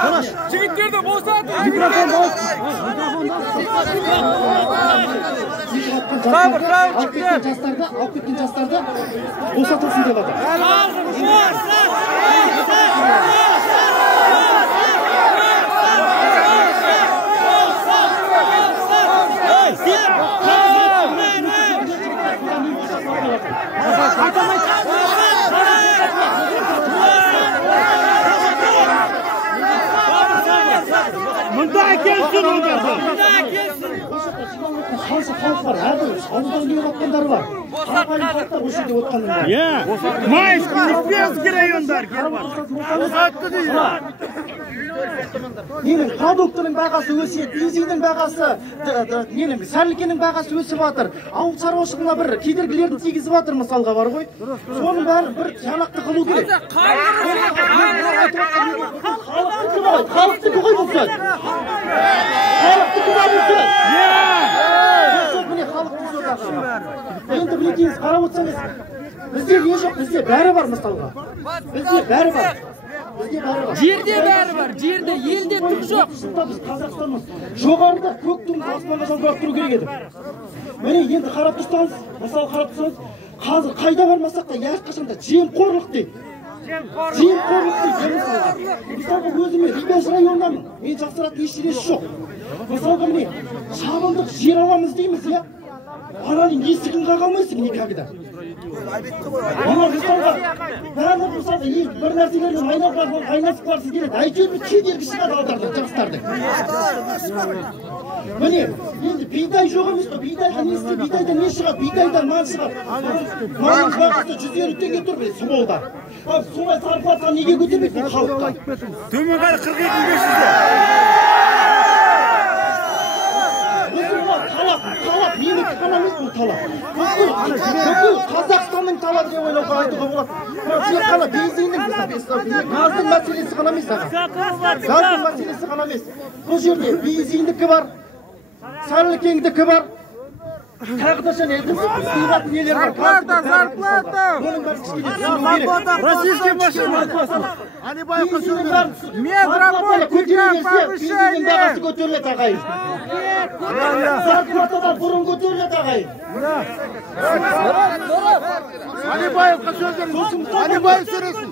Tanaş. Çektirdi bozat. Mikrofon bas. Sabır. Alp etkin castarda bosatılsın деп atыр. Mında kelsin olmasa. Halk var, her bir savundan oynayıp atkanları var. Halklar bu şekilde otkanlar var. Ya, maaş biz gireyonlar gel var. Bozattı deydiler. Nenin продуктының бағасы өседі, бензиннің бағасы, ненің сәрлікенің бағасы өсіп жатыр. Ауыл шаруашылығына бір кедергілерді тигізіп жатыр мысалға бар ғой. Соның бәрі бір жanaқты қылу керек. Халықтікі ғой бұл сөз. Халықтікі бар бұл сөз. Міне халықтың сөзі аға. Енді білетіңіз қарап отырсаңыз, бізде не жоқ, бізде бәрі бар мысалға. Бізде бәрі бар. Жерде бәрі бар, жерде, елде түк жоқ. Біз Қазақстанымыз жоғарыда көк туымыз аспанға жалбырап тұру керек еді. Міне енді қарап тұрсаңыз, мысалы қарап тұрсаңыз, қазір қайда бармасақ та әрқашанда жемқорлық дейді. Жемқорлық дейді мысалға. Мысалға өзіме Рибаш районындамын. Мен жақсаратын еш жересі жоқ. Мысалға міне шабындық жер аламыз дейміз, иә. Ананың есігін қаға алмайсың никогда. Ана мысалға, барлық мысалға бір нәрселермен айналысып қалғысы келеді. Әйтеуір бір кедергі шығады алдардың, жастардың. Міне, енді бидай жоқ емес қой, бидайға не істейді, бидайда не шығады, бидайдан нан шығады. Нанның бағасы 150 теңге тұр, смолда. Солай зарплатаны неге көтермейді бұл халыққа? Төмен қарай 42.500. Талап, менікі ғана емес бұл талап. Бүкіл Қазақстанның талабы деп ойлауға айтуға болады. Тек қана бензиннің, газдың мәселесі ғана емес. Газдың мәселесі ғана емес. Бұл жерде бензиндікі бар, сәрлікеңдікі бар. Тағы да және сыйғатын нелер бар. Зарплата. Оның бәрі кішкене түсіну керек. Российский машина маркасы. Бензиннің бағасы көтеріледі ағайын. Зарплатадан бұрын көтеріледі ағайын. Алибаевқа сөздер. Алибаев сөйлесін.